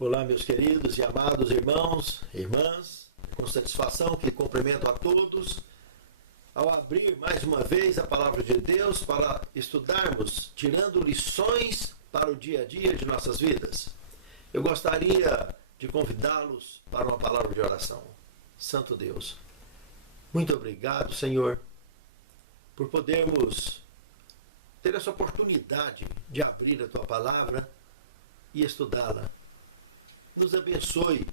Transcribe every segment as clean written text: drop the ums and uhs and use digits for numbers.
Olá, meus queridos e amados irmãos, irmãs, com satisfação que cumprimento a todos ao abrir mais uma vez a Palavra de Deus para estudarmos, tirando lições para o dia a dia de nossas vidas. Eu gostaria de convidá-los para uma palavra de oração. Santo Deus, muito obrigado, Senhor, por podermos ter essa oportunidade de abrir a Tua Palavra e estudá-la. Nos abençoe,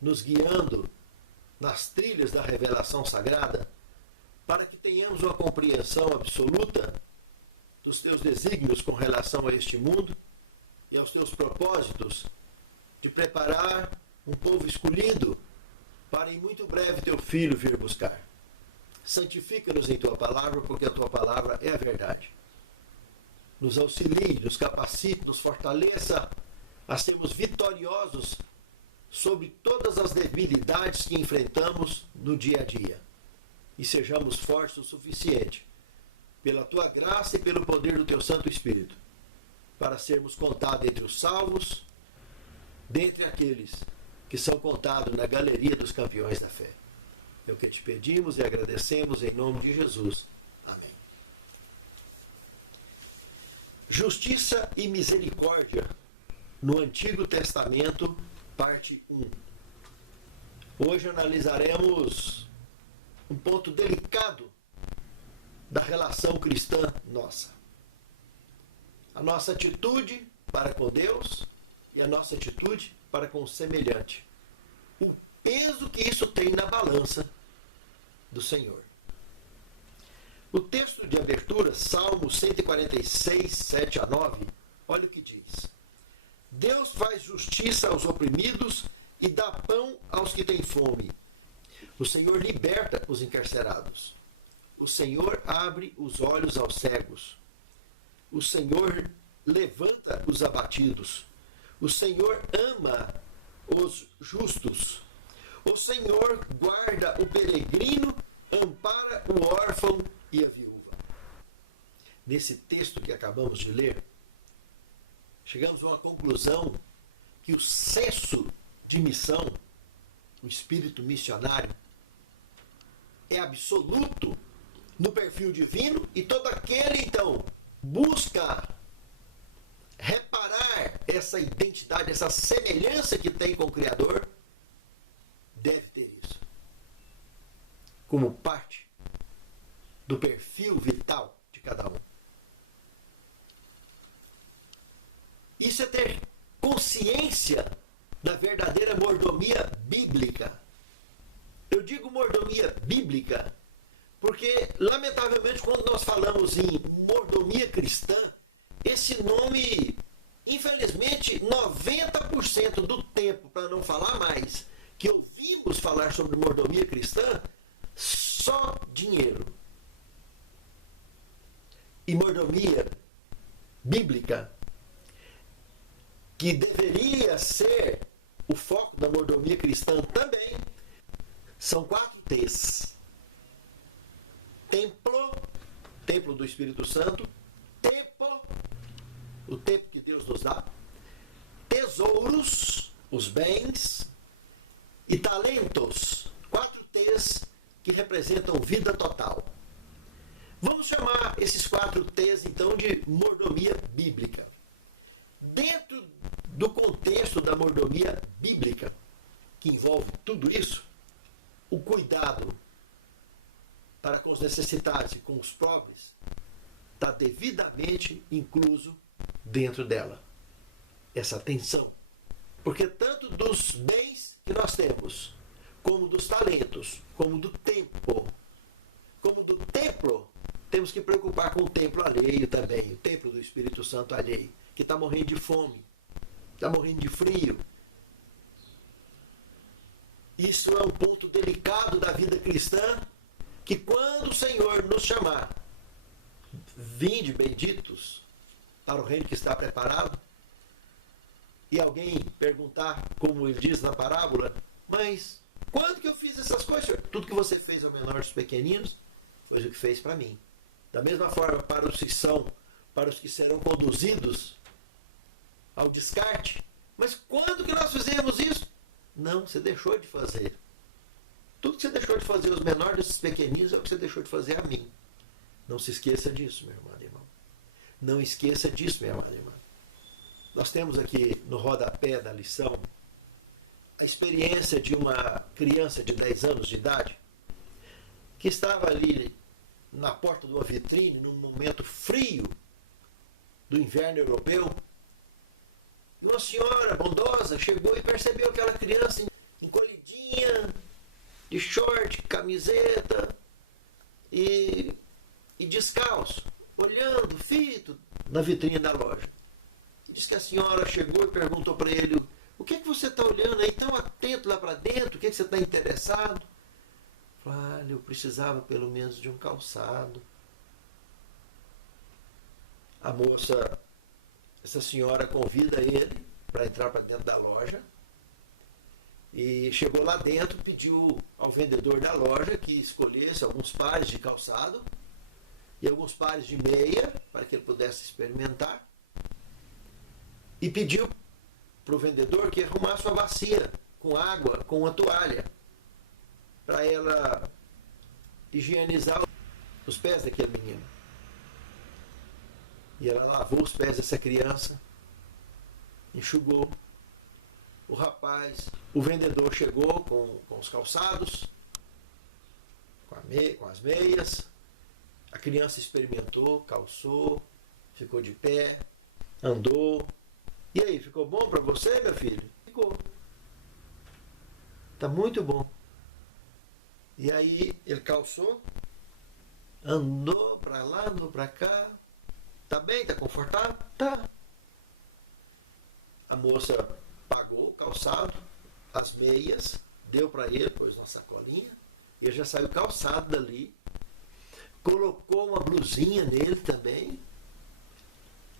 nos guiando nas trilhas da revelação sagrada, para que tenhamos uma compreensão absoluta dos Teus desígnios com relação a este mundo e aos Teus propósitos de preparar um povo escolhido para em muito breve Teu Filho vir buscar. Santifica-nos em Tua Palavra, porque a Tua Palavra é a verdade. Nos auxilie, nos capacite, nos fortaleça a sermos vitoriosos sobre todas as debilidades que enfrentamos no dia a dia. E sejamos fortes o suficiente, pela Tua graça e pelo poder do Teu Santo Espírito, para sermos contados entre os salvos, dentre aqueles que são contados na galeria dos campeões da fé. É o que te pedimos e agradecemos em nome de Jesus. Amém. Justiça e misericórdia no Antigo Testamento, parte 1. Hoje analisaremos um ponto delicado da relação cristã nossa. A nossa atitude para com Deus e a nossa atitude para com o semelhante. O peso que isso tem na balança do Senhor. O texto de abertura, Salmo 146, 7 a 9, olha o que diz. Deus faz justiça aos oprimidos e dá pão aos que têm fome. O Senhor liberta os encarcerados. O Senhor abre os olhos aos cegos. O Senhor levanta os abatidos. O Senhor ama os justos. O Senhor guarda o peregrino, ampara o órfão e a viúva. Nesse texto que acabamos de ler, chegamos a uma conclusão que o senso de missão, o espírito missionário, é absoluto no perfil divino e todo aquele, então, busca reparar essa identidade, essa semelhança que tem com o Criador, deve ter isso como parte do perfil vital de cada um. Isso é ter consciência da verdadeira mordomia bíblica. Eu digo mordomia bíblica porque, lamentavelmente, quando nós falamos em mordomia cristã, esse nome, infelizmente, 90% do tempo, para não falar mais, que ouvimos falar sobre mordomia cristã, só dinheiro. E mordomia bíblica, que deveria ser o foco da mordomia cristã também, são 4 T's. Templo do Espírito Santo, tempo, o tempo que Deus nos dá, tesouros, os bens, e talentos, 4 T's que representam vida total. Vamos chamar esses 4 T's então de mordomia bíblica. Dentro do contexto da mordomia bíblica, que envolve tudo isso, o cuidado para com os necessitados e com os pobres está devidamente incluso dentro dela. Essa atenção. Porque tanto dos bens que nós temos, como dos talentos, como do tempo, como do templo, temos que preocupar com o templo alheio também, o templo do Espírito Santo alheio, que está morrendo de fome, está morrendo de frio. Isso é um ponto delicado da vida cristã, que quando o Senhor nos chamar, vinde benditos para o reino que está preparado, e alguém perguntar, como ele diz na parábola, mas quando que eu fiz essas coisas, Senhor? Tudo que você fez ao menor dos pequeninos, foi o que fez para mim. Da mesma forma, para os que serão conduzidos ao descarte. Mas quando que nós fizemos Não, você deixou de fazer. Tudo que você deixou de fazer aos menores desses pequeninos é o que você deixou de fazer a mim. Não se esqueça disso, meu irmão e irmão. Não esqueça disso, minha amada irmã. Nós temos aqui no rodapé da lição a experiência de uma criança de 10 anos de idade que estava ali na porta de uma vitrine num momento frio do inverno europeu. E uma senhora bondosa chegou e percebeu aquela criança encolhidinha, de short, camiseta e descalço, olhando, fito, na vitrine da loja. E diz que a senhora chegou e perguntou para ele: o que é que você está olhando aí tão atento lá para dentro? O que é que você está interessado? Falei: eu precisava pelo menos de um calçado. A moça, essa senhora, convida ele para entrar para dentro da loja. E chegou lá dentro, pediu ao vendedor da loja que escolhesse alguns pares de calçado e alguns pares de meia para que ele pudesse experimentar. E pediu para o vendedor que arrumasse uma bacia com água, com uma toalha, para ela higienizar os pés daquele menino. E ela lavou os pés dessa criança, enxugou. O rapaz, o vendedor chegou com os calçados, com as meias. A criança experimentou, calçou, ficou de pé, andou. E aí, ficou bom para você, meu filho? Ficou. Tá muito bom. E aí ele calçou, andou para lá, andou para cá. Tá bem? Tá confortável? Tá. A moça pagou o calçado, as meias, deu para ele, pôs na sacolinha. Ele já saiu calçado dali. Colocou uma blusinha nele também.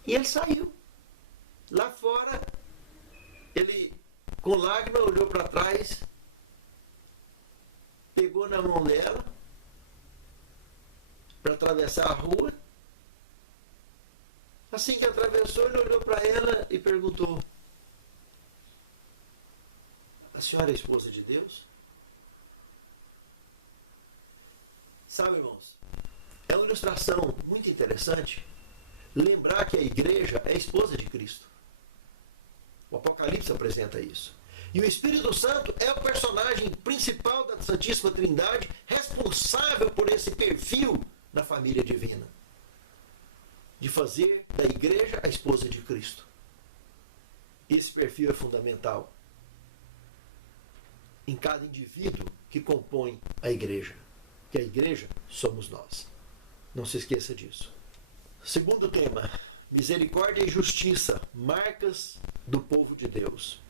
E ele saiu. Lá fora, ele, com lágrima, olhou para trás, pegou na mão dela para atravessar a rua. Assim que atravessou, ele olhou para ela e perguntou: a senhora é esposa de Deus? Sabe, irmãos, é uma ilustração muito interessante lembrar que a igreja é a esposa de Cristo. O Apocalipse apresenta isso. E o Espírito Santo é o personagem principal da Santíssima Trindade, responsável por esse perfil na família divina, de fazer da igreja a esposa de Cristo. Esse perfil é fundamental em cada indivíduo que compõe a igreja. Que a igreja somos nós. Não se esqueça disso. Segundo tema: misericórdia e justiça, marcas do povo de Deus.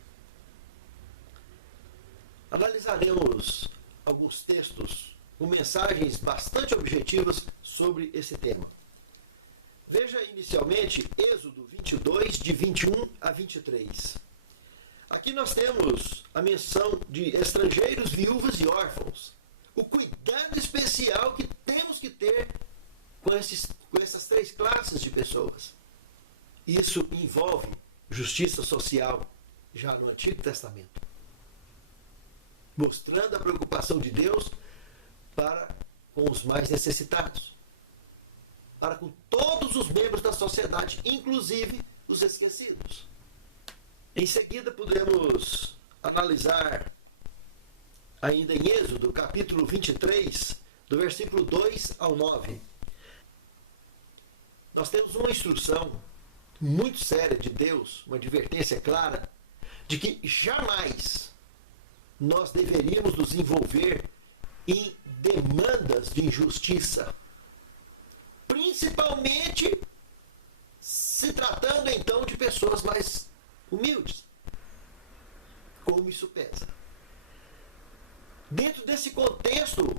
Analisaremos alguns textos com mensagens bastante objetivas sobre esse tema. Veja inicialmente Êxodo 22, de 21 a 23. Aqui nós temos a menção de estrangeiros, viúvas e órfãos. O cuidado especial que temos que ter com essas três classes de pessoas. Isso envolve justiça social já no Antigo Testamento, mostrando a preocupação de Deus para com os mais necessitados, para com todos os membros da sociedade, inclusive os esquecidos. Em seguida, podemos analisar, ainda em Êxodo, capítulo 23, do versículo 2 ao 9. Nós temos uma instrução muito séria de Deus, uma advertência clara, de que jamais nós deveríamos nos envolver em demandas de injustiça, principalmente se tratando então de pessoas mais humildes. Como isso pesa? Dentro desse contexto,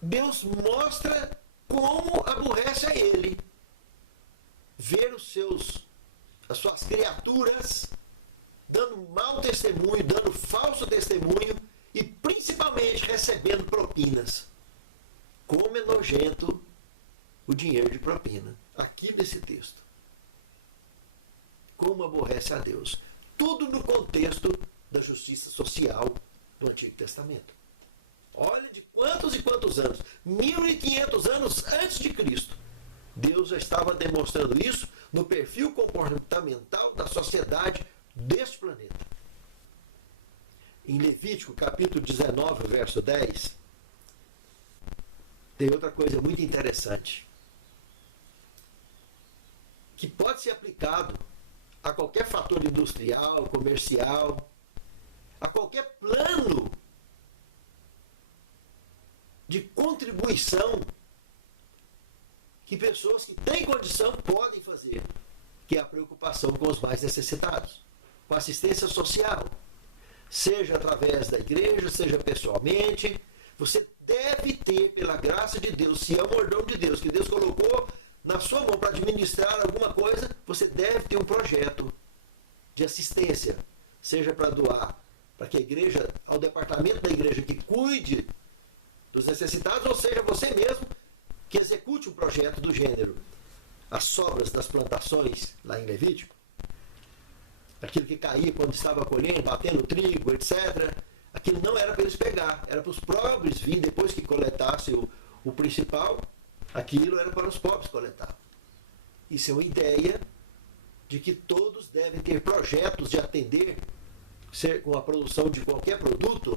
Deus mostra como aborrece a ele ver as suas criaturas dando mau testemunho, dando falso testemunho e principalmente recebendo propinas. Como é nojento o dinheiro de propina, aqui nesse texto. Como aborrece a Deus. Tudo no contexto da justiça social do Antigo Testamento. Olha de quantos e quantos anos, 1500 anos antes de Cristo, Deus já estava demonstrando isso no perfil comportamental da sociedade deste planeta. Em Levítico, capítulo 19, verso 10, tem outra coisa muito interessante, que pode ser aplicado a qualquer fator industrial, comercial, a qualquer plano de contribuição que pessoas que têm condição podem fazer, que é a preocupação com os mais necessitados, com assistência social, seja através da igreja, seja pessoalmente. Você deve ter, pela graça de Deus, se é o mordomo de Deus, que Deus colocou na sua mão para administrar alguma coisa, você deve ter um projeto de assistência, seja para doar para que a igreja, ao departamento da igreja que cuide dos necessitados, ou seja, você mesmo que execute um projeto do gênero. As sobras das plantações, lá em Levítico, aquilo que caía quando estava colhendo, batendo trigo, etc., aquilo não era para eles pegar, era para os pobres vir, depois que coletasse o principal, aquilo era para os pobres coletar. Isso é uma ideia de que todos devem ter projetos de atender, com a produção de qualquer produto,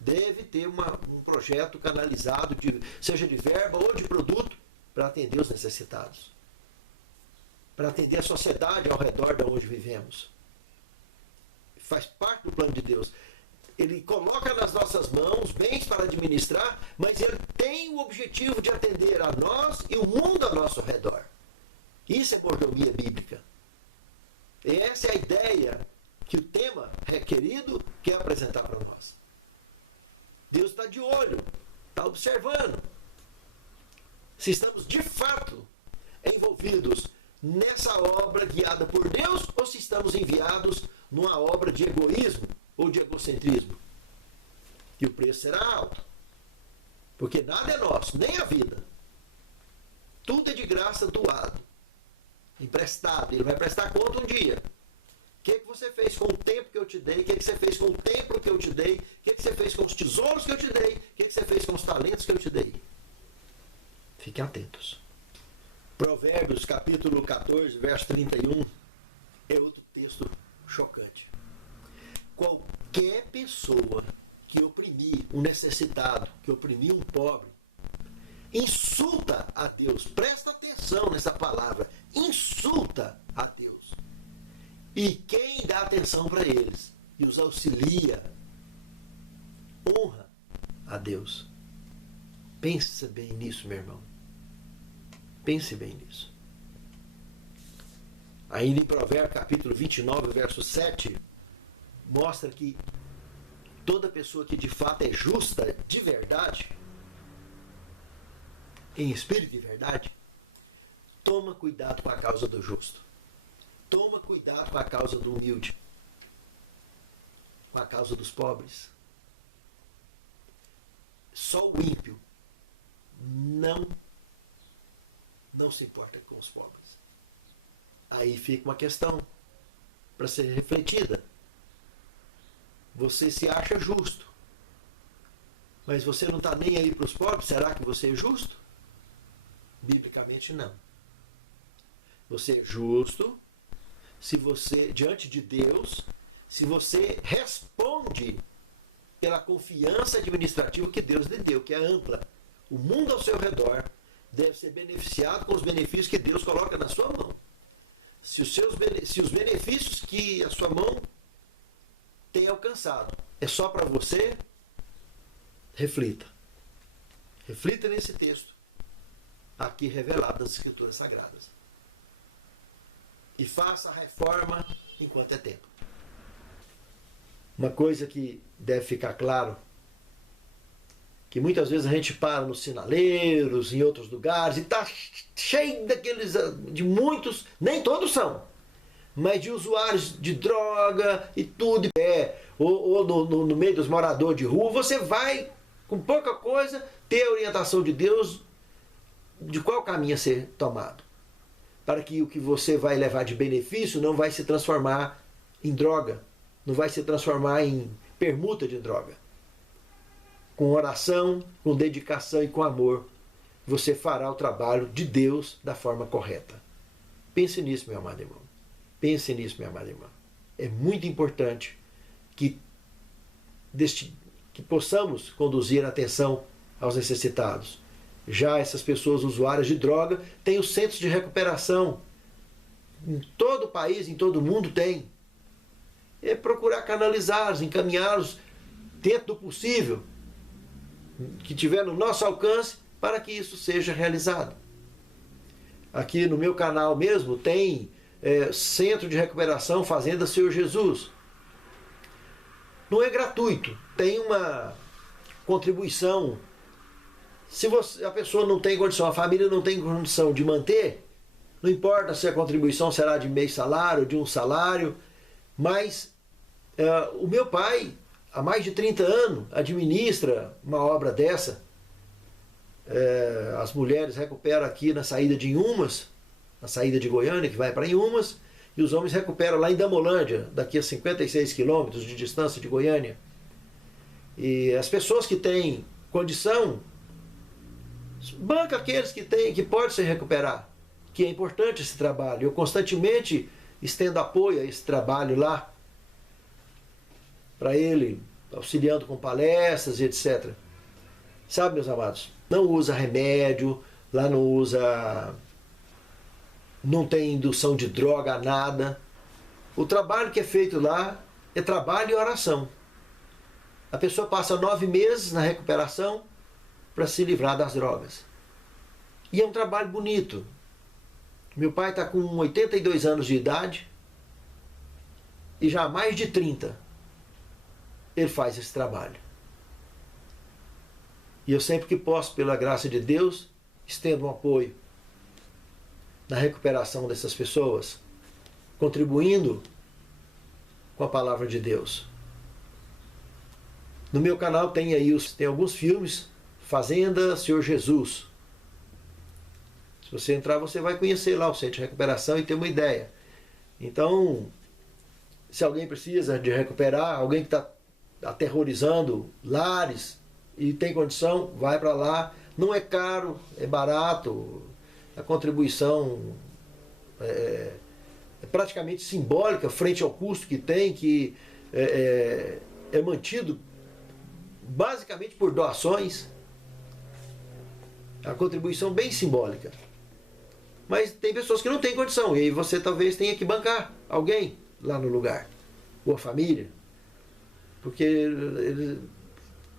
deve ter um projeto canalizado, seja de verba ou de produto, para atender os necessitados, para atender a sociedade ao redor de onde vivemos. Faz parte do plano de Deus. Ele coloca nas nossas mãos bens para administrar, mas ele tem o objetivo de atender a nós e o mundo ao nosso redor. Isso é mordomia bíblica. E essa é a ideia que o tema requerido quer apresentar para nós. Deus está de olho, está observando se estamos de fato envolvidos nessa obra guiada por Deus ou se estamos enviados numa obra de egoísmo ou de egocentrismo. E o preço será alto, porque nada é nosso, nem a vida. Tudo é de graça doado, emprestado. Ele vai prestar conta um dia. O que você fez com o tempo que eu te dei? O que você fez com o templo que eu te dei? O que você fez com os tesouros que eu te dei? O que você fez com os talentos que eu te dei? Fiquem atentos. Provérbios capítulo 14, verso 31 é outro texto chocante. Qualquer pessoa que oprimir um necessitado, que oprimir um pobre, insulta a Deus. Presta atenção nessa palavra. Insulta a Deus. E quem dá atenção para eles e os auxilia, honra a Deus. Pense bem nisso, meu irmão. Pense bem nisso. Ainda em Provérbios capítulo 29, verso 7, mostra que toda pessoa que de fato é justa de verdade, em espírito de verdade, toma cuidado com a causa do justo. Toma cuidado com a causa do humilde, com a causa dos pobres. Só o ímpio não se importa com os pobres. Aí fica uma questão para ser refletida. Você se acha justo, mas você não está nem aí para os pobres? Será que você é justo? Biblicamente não. Você é justo se você, diante de Deus, se você responde pela confiança administrativa que Deus lhe deu, que é ampla. O mundo ao seu redor deve ser beneficiado com os benefícios que Deus coloca na sua mão. Se os benefícios que a sua mão tem alcançado é só para você, reflita. Reflita nesse texto aqui revelado nas Escrituras Sagradas. E faça a reforma enquanto é tempo. Uma coisa que deve ficar claro, que muitas vezes a gente para nos sinaleiros, em outros lugares, e está cheio de muitos, nem todos são, mas de usuários de droga e tudo, ou no meio dos moradores de rua. Você vai, com pouca coisa, ter a orientação de Deus de qual caminho a ser tomado, para que o que você vai levar de benefício não vai se transformar em droga, não vai se transformar em permuta de droga. Com oração, com dedicação e com amor, você fará o trabalho de Deus da forma correta. Pense nisso, meu amado irmão. Pense nisso, minha amada irmã. É muito importante que possamos conduzir a atenção aos necessitados. Já essas pessoas usuárias de droga têm os centros de recuperação. Em todo o país, em todo o mundo tem. É procurar canalizá-los, encaminhá-los dentro do possível, que tiver no nosso alcance, para que isso seja realizado. Aqui no meu canal mesmo tem Centro de Recuperação Fazenda Senhor Jesus. Não é gratuito, tem uma contribuição. Se a pessoa não tem condição, a família não tem condição de manter, não importa se a contribuição será de meio salário, de um salário, mas o meu pai, há mais de 30 anos, administra uma obra dessa. As mulheres recuperam aqui na saída de Inhumas, na saída de Goiânia, que vai para Inhumas, e os homens recuperam lá em Damolândia, daqui a 56 quilômetros de distância de Goiânia. E as pessoas que têm condição, banca aqueles que podem se recuperar, que é importante esse trabalho. Eu constantemente estendo apoio a esse trabalho lá, para ele, auxiliando com palestras e etc. Sabe, meus amados, não usa remédio, lá não tem indução de droga, nada. O trabalho que é feito lá é trabalho e oração. A pessoa passa 9 meses na recuperação para se livrar das drogas. E é um trabalho bonito. Meu pai está com 82 anos de idade e já há mais de 30 ele faz esse trabalho. E eu sempre que posso, pela graça de Deus, estendo um apoio na recuperação dessas pessoas, contribuindo com a palavra de Deus. No meu canal tem alguns filmes, Fazenda Senhor Jesus. Se você entrar, você vai conhecer lá o Centro de Recuperação e ter uma ideia. Então, se alguém precisa de recuperar, alguém que está aterrorizando lares e tem condição, vai para lá. Não é caro, é barato. A contribuição é praticamente simbólica frente ao custo que tem, que é mantido basicamente por doações. A contribuição bem simbólica. Mas tem pessoas que não têm condição, e aí você talvez tenha que bancar alguém lá no lugar, ou a família. Porque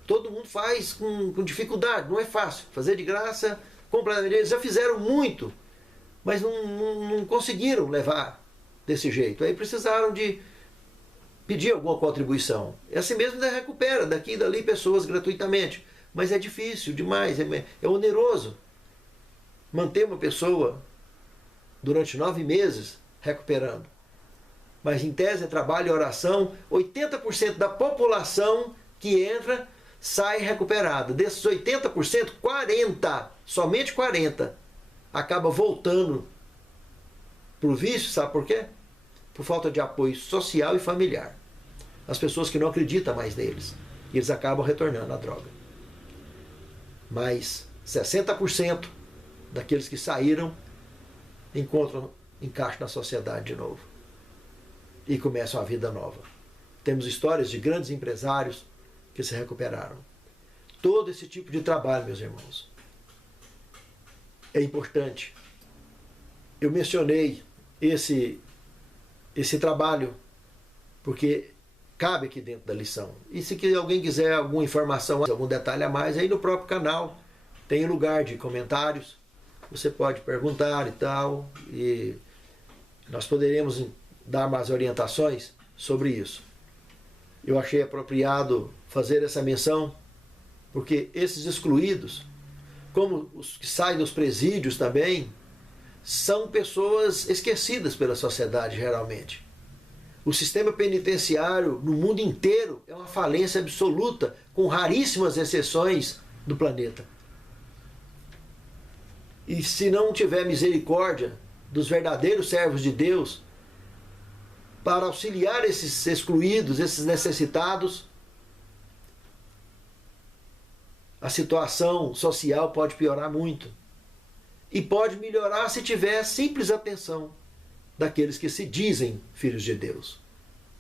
todo mundo faz com dificuldade, não é fácil. Fazer de graça, completamente. Eles já fizeram muito, mas não conseguiram levar desse jeito. Aí precisaram de pedir alguma contribuição. E assim mesmo ainda recupera daqui e dali pessoas gratuitamente. Mas é difícil demais, é oneroso manter uma pessoa durante 9 meses recuperando. Mas em tese é trabalho e oração. 80% da população que entra sai recuperada. Desses 80%, 40%, somente 40%, acaba voltando para o vício. Sabe por quê? Por falta de apoio social e familiar. As pessoas que não acreditam mais neles. E eles acabam retornando à droga. Mas 60% daqueles que saíram encontram encaixe na sociedade de novo. E começam a vida nova. Temos histórias de grandes empresários que se recuperaram. Todo esse tipo de trabalho, meus irmãos, é importante. Eu mencionei esse trabalho porque cabe aqui dentro da lição. E se alguém quiser alguma informação, algum detalhe a mais, aí no próprio canal tem lugar de comentários. Você pode perguntar e tal, e nós poderemos dar mais orientações sobre isso. Eu achei apropriado fazer essa menção, porque esses excluídos, como os que saem dos presídios também, são pessoas esquecidas pela sociedade, geralmente. O sistema penitenciário no mundo inteiro é uma falência absoluta, com raríssimas exceções do planeta. E se não tiver misericórdia dos verdadeiros servos de Deus, para auxiliar esses excluídos, esses necessitados, a situação social pode piorar muito. E pode melhorar se tiver simples atenção daqueles que se dizem filhos de Deus.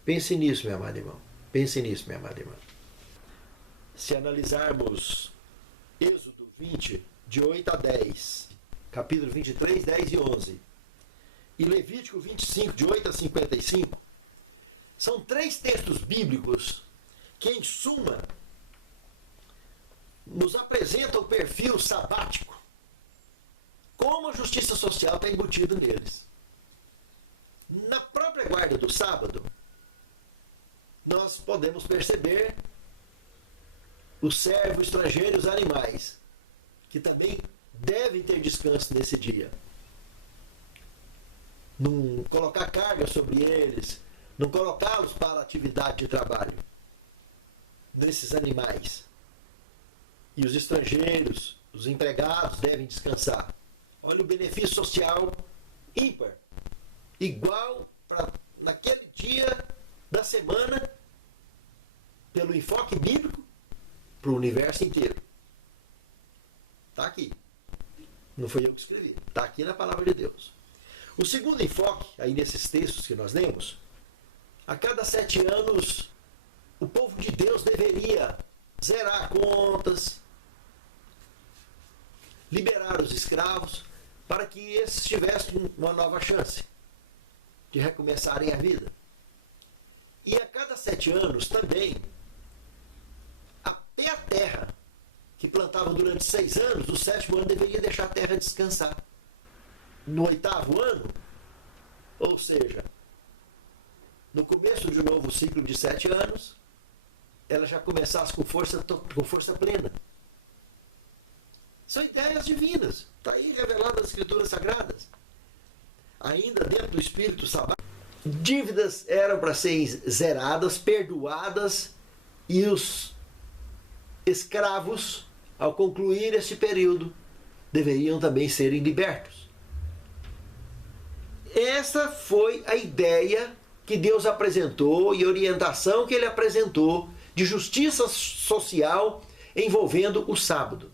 Pense nisso, meu amado irmão. Pense nisso, minha amada irmã. Se analisarmos Êxodo 20, de 8 a 10, capítulo 23, 10 e 11, e Levítico 25, de 8 a 55, são 3 textos bíblicos que, em suma, nos apresentam o perfil sabático, como a justiça social está embutida neles. Na própria guarda do sábado, nós podemos perceber o servo, o estrangeiro e os animais, que também devem ter descanso nesse dia. Não colocar carga sobre eles, não colocá-los para atividade de trabalho desses animais. E os estrangeiros, os empregados devem descansar. Olha o benefício social ímpar, igual para naquele dia da semana, pelo enfoque bíblico, para o universo inteiro. Está aqui. Não foi eu que escrevi. Está aqui na palavra de Deus. O segundo enfoque, aí nesses textos que nós lemos, a cada 7 anos, o povo de Deus deveria zerar contas, liberar os escravos, para que esses tivessem uma nova chance de recomeçarem a vida. E a cada 7 anos também, até a terra, que plantavam durante 6 anos, no 7º ano deveria deixar a terra descansar. No 8º ano, ou seja, no começo de um novo ciclo de 7 anos, ela já começasse com força plena. São ideias divinas. Está aí revelado nas Escrituras Sagradas. Ainda dentro do espírito sabático, dívidas eram para serem zeradas, perdoadas, e os escravos, ao concluir esse período, deveriam também serem libertos. Essa foi a ideia que Deus apresentou e a orientação que Ele apresentou de justiça social envolvendo o sábado.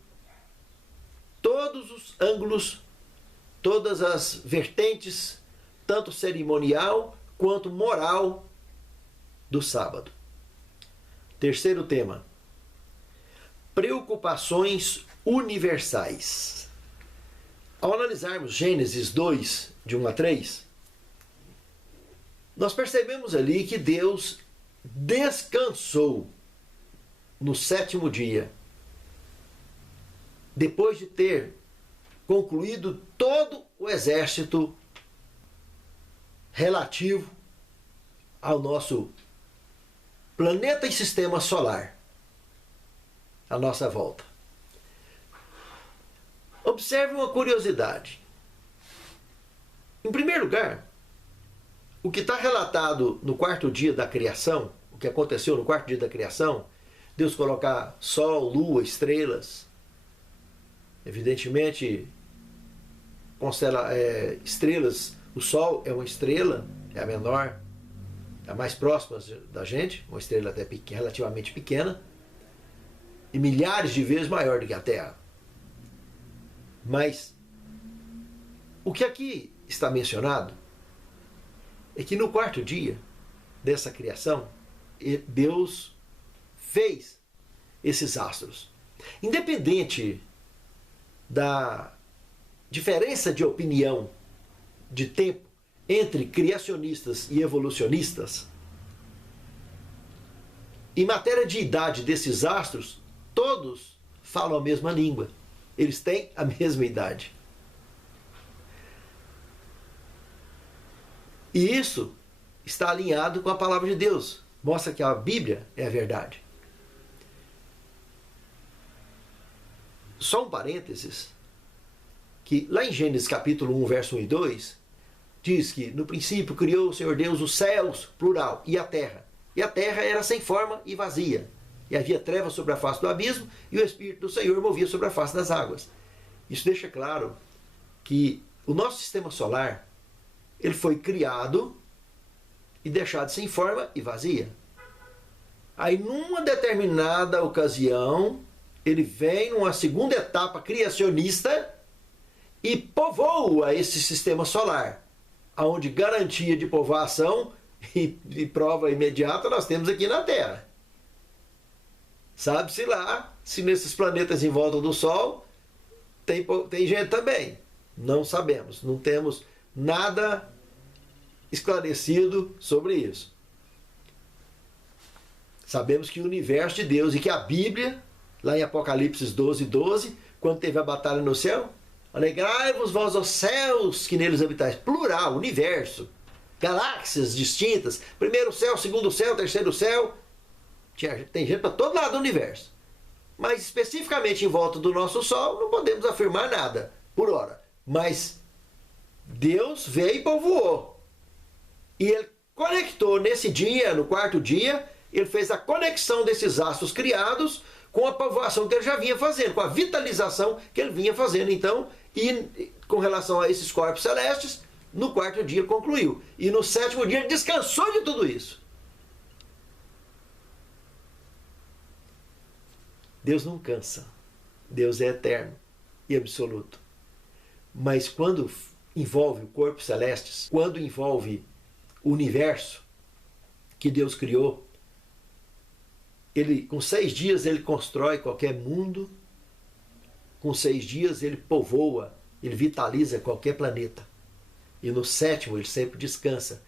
Todos os ângulos, todas as vertentes, tanto cerimonial quanto moral, do sábado. Terceiro tema: preocupações universais. Ao analisarmos Gênesis 2, de 1 a 3, nós percebemos ali que Deus descansou no 7º dia, depois de ter concluído todo o exército relativo ao nosso planeta e sistema solar, à nossa volta. Observe uma curiosidade. Em primeiro lugar, o que está relatado no 4º dia da criação, o que aconteceu no 4º dia da criação, Deus colocar sol, lua, estrelas, evidentemente, estrelas, o sol é uma estrela, é a menor, é a mais próxima da gente, uma estrela até relativamente pequena, e milhares de vezes maior do que a Terra. Mas o que aqui está mencionado é que no 4º dia dessa criação, Deus fez esses astros. Independente da diferença de opinião, de tempo, entre criacionistas e evolucionistas, em matéria de idade desses astros, todos falam a mesma língua. Eles têm a mesma idade. E isso está alinhado com a palavra de Deus. Mostra que a Bíblia é a verdade. Só um parênteses, que lá em Gênesis capítulo 1, verso 1 e 2, diz que no princípio criou o Senhor Deus os céus, plural, e a terra. E a terra era sem forma e vazia. E havia trevas sobre a face do abismo, e o Espírito do Senhor movia sobre a face das águas. Isso deixa claro que o nosso sistema solar, ele foi criado e deixado sem forma e vazia. Aí, numa determinada ocasião, ele vem numa segunda etapa criacionista e povoa esse sistema solar, onde garantia de povoação e prova imediata nós temos aqui na Terra. Sabe-se lá se nesses planetas em volta do Sol tem gente também. Não sabemos, não temos nada esclarecido sobre isso. Sabemos que o universo de Deus e que a Bíblia, lá em Apocalipse 12:12, quando teve a batalha no céu, alegrai-vos vós aos céus que neles habitais. Plural, universo, galáxias distintas, primeiro céu, segundo céu, terceiro céu. Tem gente para todo lado do universo. Mas especificamente em volta do nosso Sol, não podemos afirmar nada, por hora. Mas Deus veio e povoou. E Ele conectou nesse dia, no quarto dia, Ele fez a conexão desses astros criados com a povoação que Ele já vinha fazendo, com a vitalização que Ele vinha fazendo. Então, e com relação a esses corpos celestes, no quarto dia concluiu. E no sétimo dia Ele descansou de tudo isso. Deus não cansa. Deus é eterno e absoluto. Mas quando envolve corpos celestes, quando envolve o universo que Deus criou, Ele, com 6 dias ele constrói qualquer mundo, com 6 dias ele povoa, ele vitaliza qualquer planeta. E no sétimo ele sempre descansa.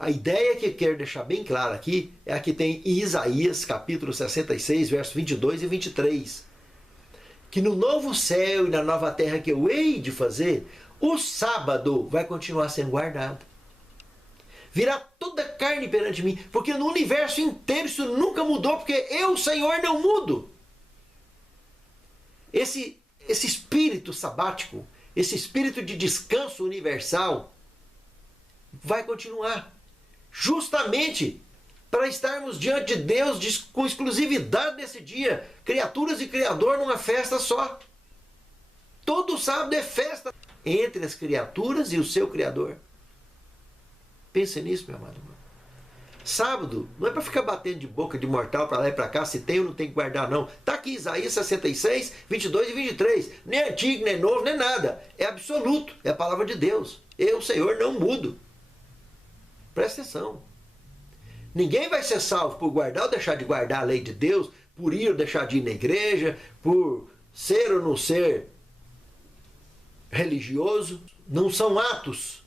A ideia que eu quero deixar bem clara aqui é a que tem em Isaías, capítulo 66, versos 22 e 23. Que no novo céu e na nova terra que eu hei de fazer, o sábado vai continuar sendo guardado. Virá toda carne perante mim, porque no universo inteiro isso nunca mudou, porque eu, Senhor, não mudo. Esse espírito sabático, esse espírito de descanso universal, vai continuar. Justamente para estarmos diante de Deus com exclusividade nesse dia, criaturas e Criador numa festa só. Todo sábado é festa entre as criaturas e o seu Criador. Pense nisso, meu amado irmão. Sábado não é para ficar batendo de boca de mortal para lá e para cá, se tem ou não tem que guardar, não. Está aqui Isaías 66, 22 e 23. Nem antigo, nem novo, nem nada. É absoluto, é a palavra de Deus. Eu, Senhor, não mudo. Presta atenção. Ninguém vai ser salvo por guardar ou deixar de guardar a lei de Deus, por ir ou deixar de ir na igreja, por ser ou não ser religioso. Não são atos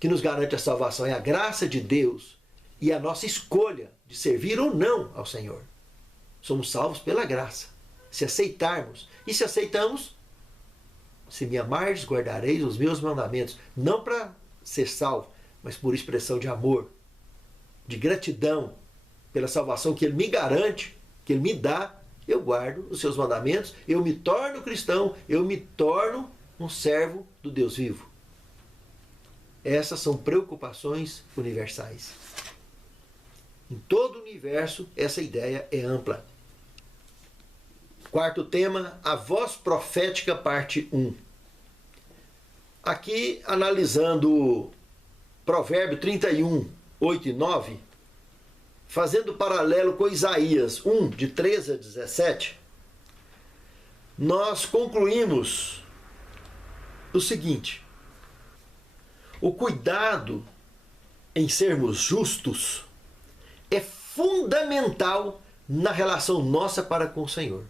que nos garante a salvação, é a graça de Deus e a nossa escolha de servir ou não ao Senhor. Somos salvos pela graça, se aceitarmos. E se aceitamos, se me amardes, guardareis os meus mandamentos. Não para ser salvo, mas por expressão de amor, de gratidão pela salvação que Ele me garante, que Ele me dá. Eu guardo os seus mandamentos, eu me torno cristão, eu me torno um servo do Deus vivo. Essas são preocupações universais. Em todo o universo, essa ideia é ampla. Quarto tema, a voz profética, parte 1. Aqui, analisando Provérbio 31, 8 e 9, fazendo paralelo com Isaías 1, de 13 a 17, nós concluímos o seguinte: o cuidado em sermos justos é fundamental na relação nossa para com o Senhor.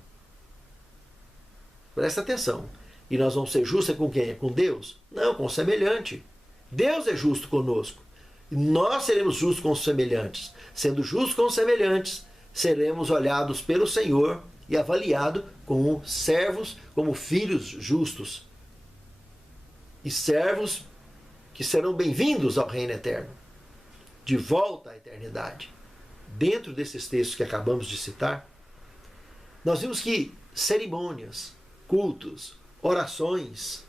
Presta atenção. E nós vamos ser justos com quem? Com Deus? Não, com o semelhante. Deus é justo conosco. E nós seremos justos com os semelhantes. Sendo justos com os semelhantes, seremos olhados pelo Senhor e avaliados como servos, como filhos justos. E servos que serão bem-vindos ao reino eterno. De volta à eternidade. Dentro desses textos que acabamos de citar, nós vimos que cerimônias, cultos, orações,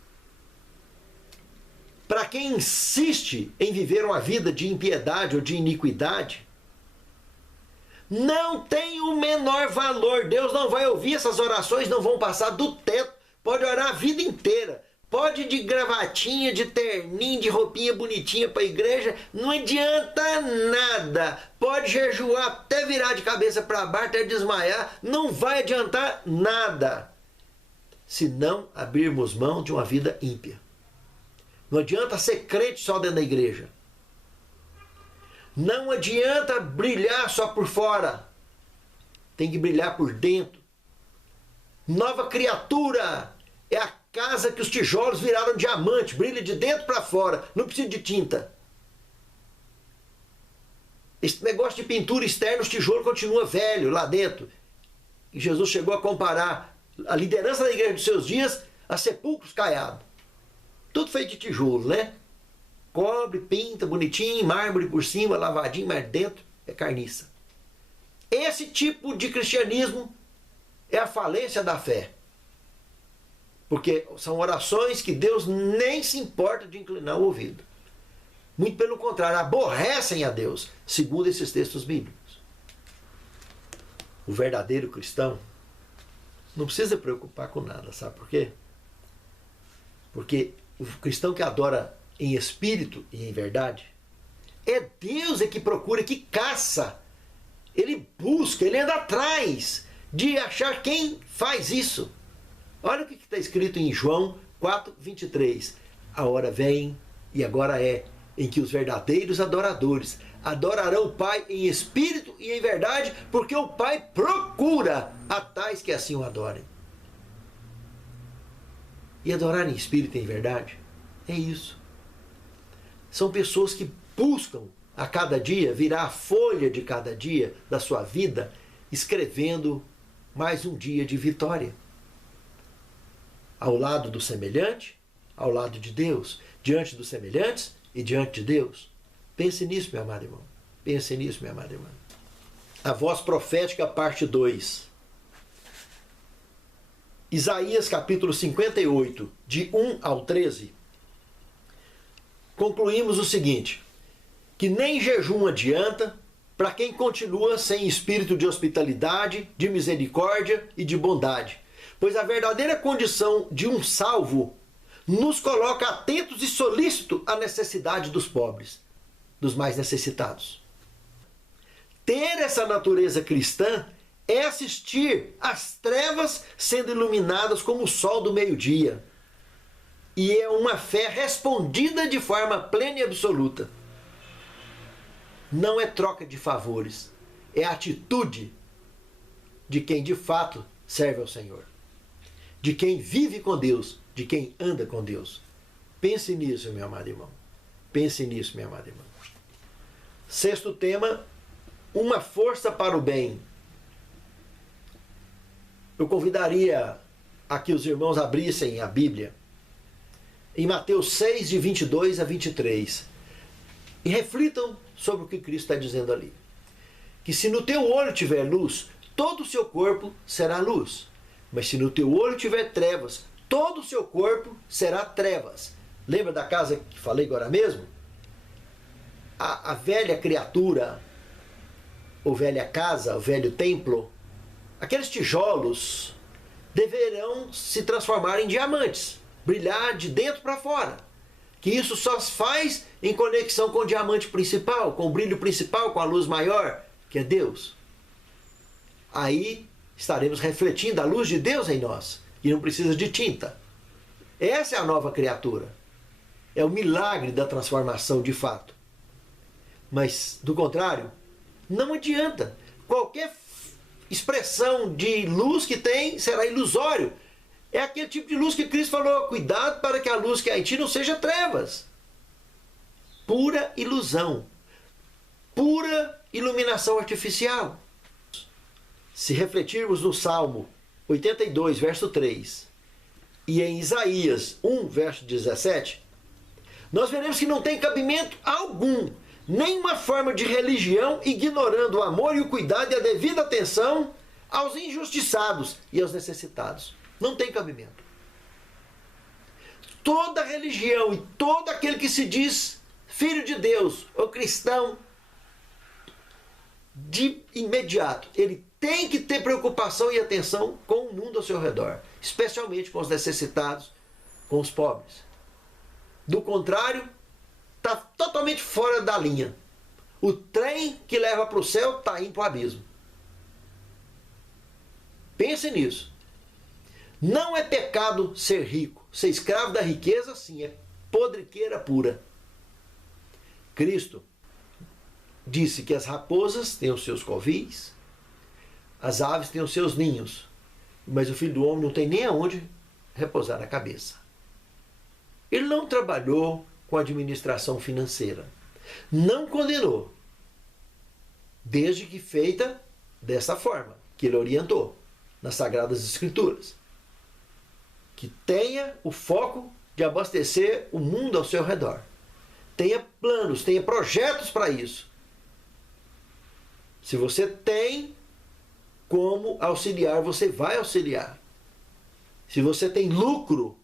para quem insiste em viver uma vida de impiedade ou de iniquidade, não tem o menor valor. Deus não vai ouvir essas orações, não vão passar do teto. Pode orar a vida inteira. pode ir de gravatinha, de terninho, de roupinha bonitinha para a igreja, não adianta nada. Pode jejuar até virar de cabeça para baixo, até desmaiar, não vai adiantar nada. Se não abrirmos mão de uma vida ímpia. Não adianta ser crente só dentro da igreja. Não adianta brilhar só por fora. Tem que brilhar por dentro. Nova criatura é a casa que os tijolos viraram diamante, brilha de dentro para fora, não precisa de tinta. Esse negócio de pintura externa, os tijolos continua velho lá dentro. E Jesus chegou a comparar a liderança da igreja dos seus dias a sepulcros caiados. Tudo feito de tijolo, né? Cobre, pinta, bonitinho, mármore por cima, lavadinho, mas dentro é carniça. Esse tipo de cristianismo é a falência da fé. Porque são orações que Deus nem se importa de inclinar o ouvido. Muito pelo contrário, aborrecem a Deus, segundo esses textos bíblicos. O verdadeiro cristão não precisa preocupar com nada, sabe por quê? Porque o cristão que adora em espírito e em verdade, é Deus que procura, que caça. Ele busca, ele anda atrás de achar quem faz isso. Olha o que está escrito em João 4:23. A hora vem, e agora é, em que os verdadeiros adoradores adorarão o Pai em espírito e em verdade, porque o Pai procura a tais que assim o adorem. E adorar em espírito e em verdade é isso. São pessoas que buscam a cada dia virar a folha de cada dia da sua vida, escrevendo mais um dia de vitória. Ao lado do semelhante, ao lado de Deus, diante dos semelhantes e diante de Deus. Pense nisso, meu amado irmão. Pense nisso, minha amada irmã. A voz profética, parte 2. Isaías capítulo 58, de 1 ao 13. Concluímos o seguinte: que nem jejum adianta para quem continua sem espírito de hospitalidade, de misericórdia e de bondade. Pois a verdadeira condição de um salvo nos coloca atentos e solícitos à necessidade dos pobres, dos mais necessitados. Ter essa natureza cristã é assistir às trevas sendo iluminadas como o sol do meio-dia. E é uma fé respondida de forma plena e absoluta. Não é troca de favores, é a atitude de quem de fato serve ao Senhor. De quem vive com Deus, de quem anda com Deus. Pense nisso, meu amado irmão. Pense nisso, minha amada irmã. Sexto tema, uma força para o bem. Eu convidaria a que os irmãos abrissem a Bíblia em Mateus 6, de 22 a 23. E reflitam sobre o que Cristo está dizendo ali. Que se no teu olho tiver luz, todo o seu corpo será luz. Mas se no teu olho tiver trevas, todo o seu corpo será trevas. Lembra da casa que falei agora mesmo? A velha criatura, ou velha casa, o velho templo, aqueles tijolos deverão se transformar em diamantes, brilhar de dentro para fora. Que isso só se faz em conexão com o diamante principal, com o brilho principal, com a luz maior, que é Deus. Aí estaremos refletindo a luz de Deus em nós, e não precisa de tinta. Essa é a nova criatura. É o milagre da transformação de fato. Mas, do contrário, não adianta. Qualquer expressão de luz que tem será ilusório. É aquele tipo de luz que Cristo falou: cuidado para que a luz que há em ti não seja trevas. Pura ilusão. Pura iluminação artificial. Se refletirmos no Salmo 82, verso 3, e em Isaías 1, verso 17, nós veremos que não tem cabimento algum, nenhuma forma de religião ignorando o amor e o cuidado e a devida atenção aos injustiçados e aos necessitados. Não tem cabimento. Toda religião e todo aquele que se diz filho de Deus ou cristão, de imediato, ele tem que ter preocupação e atenção com o mundo ao seu redor, especialmente com os necessitados, com os pobres. Do contrário, está totalmente fora da linha. O trem que leva para o céu está indo para o abismo. Pense nisso. Não é pecado ser rico. Ser escravo da riqueza, sim, é podriqueira pura. Cristo disse que as raposas têm os seus covis, as aves têm os seus ninhos, mas o Filho do Homem não tem nem aonde repousar a cabeça. Ele não trabalhou com administração financeira. Não condenou, desde que feita dessa forma, que ele orientou nas Sagradas Escrituras. Que tenha o foco de abastecer o mundo ao seu redor. Tenha planos, tenha projetos para isso. Se você tem como auxiliar, você vai auxiliar. Se você tem lucro,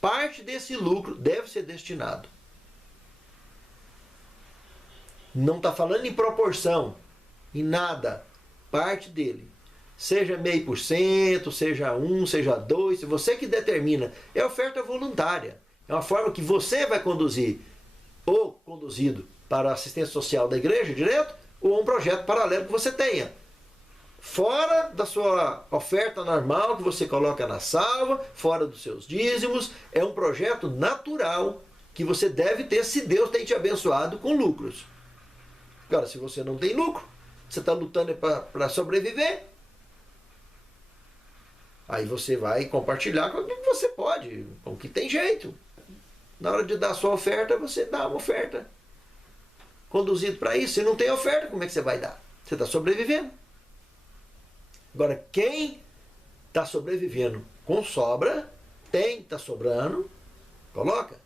parte desse lucro deve ser destinado. Não está falando em proporção, em nada. Parte dele. Seja 0,5%, seja 1%, seja 2%, se você que determina. É oferta voluntária. É uma forma que você vai conduzir, ou conduzido para a assistência social da igreja direto, ou um projeto paralelo que você tenha. Fora da sua oferta normal que você coloca na salva, fora dos seus dízimos, é um projeto natural que você deve ter se Deus tem te abençoado com lucros. Agora, se você não tem lucro, você está lutando para sobreviver, aí você vai compartilhar com o que você pode, com o que tem jeito. Na hora de dar a sua oferta, você dá uma oferta. Conduzido para isso. Se não tem oferta, como é que você vai dar? Você está sobrevivendo. Agora, quem está sobrevivendo com sobra, está sobrando, coloca.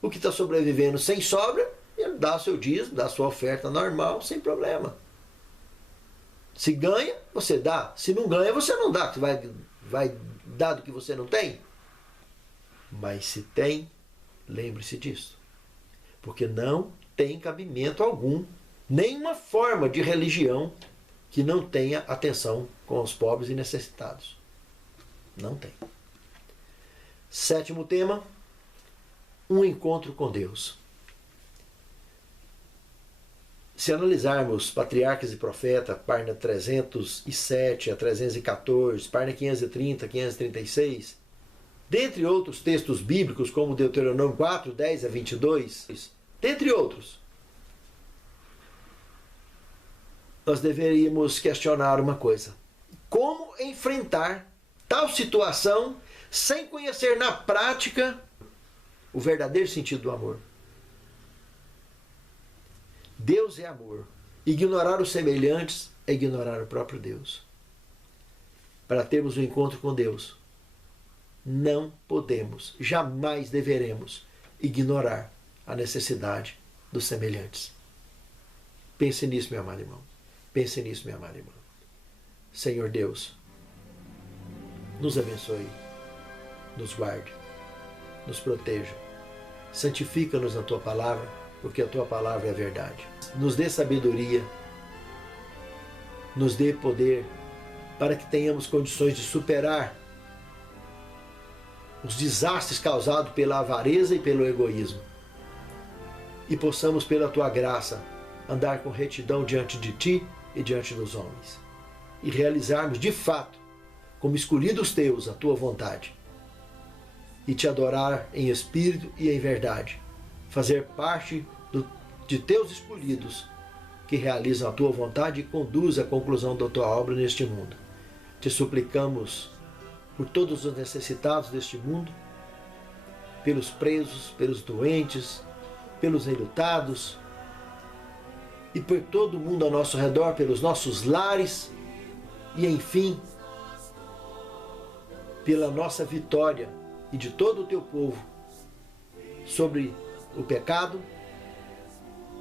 O que está sobrevivendo sem sobra, ele dá o seu dízimo, dá a sua oferta normal, sem problema. Se ganha, você dá. Se não ganha, você não dá. Você vai dar do que você não tem. Mas se tem, lembre-se disso. Porque não tem cabimento algum, nenhuma forma de religião que não tenha atenção com os pobres e necessitados. Não tem. 7º tema, um encontro com Deus. Se analisarmos Patriarcas e Profetas, página 307 a 314, página 530, 536, dentre outros textos bíblicos, como Deuteronômio 4, 10 a 22, dentre outros, nós deveríamos questionar uma coisa. Como enfrentar tal situação sem conhecer na prática o verdadeiro sentido do amor? Deus é amor. Ignorar os semelhantes é ignorar o próprio Deus. Para termos um encontro com Deus, não podemos, jamais deveremos ignorar a necessidade dos semelhantes. Pense nisso, meu amado irmão. Pense nisso, minha amada irmã. Senhor Deus, nos abençoe, nos guarde, nos proteja. Santifica-nos na Tua palavra, porque a Tua palavra é a verdade. Nos dê sabedoria, nos dê poder, para que tenhamos condições de superar os desastres causados pela avareza e pelo egoísmo. E possamos, pela Tua graça, andar com retidão diante de Ti e diante dos homens. E realizarmos de fato, como escolhidos Teus, a Tua vontade. E Te adorar em espírito e em verdade. Fazer parte de Teus escolhidos, que realizam a Tua vontade e conduzem à conclusão da Tua obra neste mundo. Te suplicamos por todos os necessitados deste mundo, pelos presos, pelos doentes, pelos enlutados, e por todo mundo ao nosso redor, pelos nossos lares, e enfim, pela nossa vitória e de todo o Teu povo sobre o pecado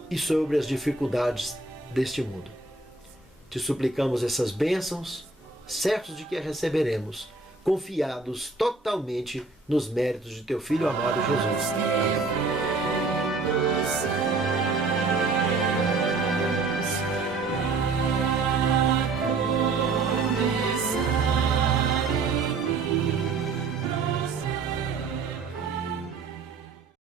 e sobre as dificuldades deste mundo. Te suplicamos essas bênçãos, certos de que as receberemos, confiados totalmente nos méritos de Teu Filho amado Jesus. Amém.